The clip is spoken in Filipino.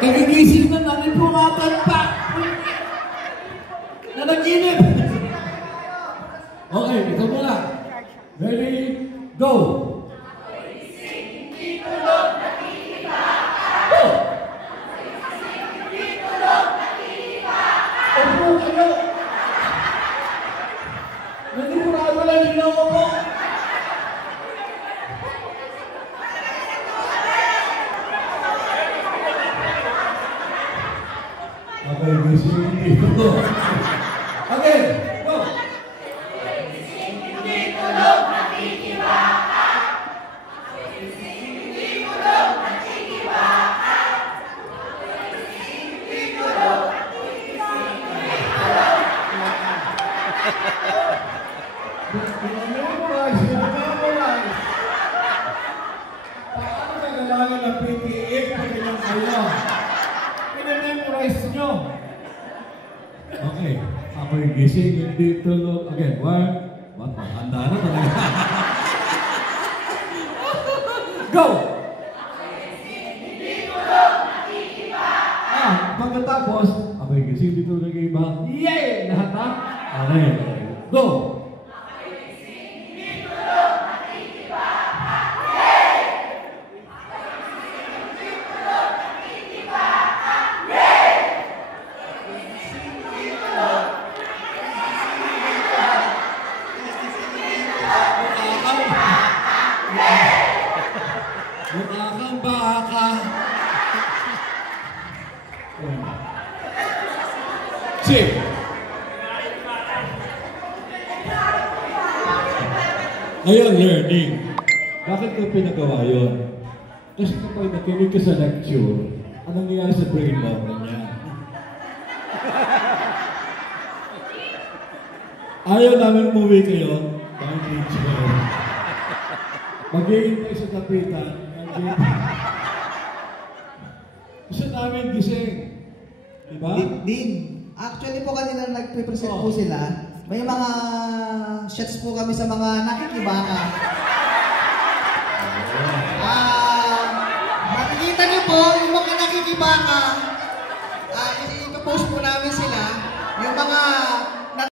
Kagigising na namin pungatan pa. Nanaginip. Okay, ito muna. Ready, go! Hindi tulog, nakikiba ka. Hindi tulog, nakikiba ka. Opo, kayo. Nanigurado lang nila ako po. Okay, gising hindi tulog. Okay, go! Hindi tulog, nakikiba ka. Hindi tulog, nakikiba ka. Hindi tulog, memorize. Paano nagalangan ng PTA pag ilang kayo? Memorize nyo. Okay. Ako'y gising, hindi tulog. Again, one, handa na talaga. Go! Hindi tulog, nakikiba ka. Pagkatapos, ako'y gising, hindi tulog, nakikiba. Yay! Lahat na? Okay. Go! Mukha kang baka. Sip. Ngayon, learning. Bakit ko pinagawa yun? Kasi kapag nakinig ka sa lecture, anong nangyayari sa brain mo? Ganyan. Ayaw namin umuwi kayo. Dahil teacher. Mag-iintay sa tapitan. Gusto namin gising. Diba? Din. Actually po kanina nag-present po sila. May mga shots po kami sa mga nakikibaka. Makikita niyo po yung mga nakikibaka.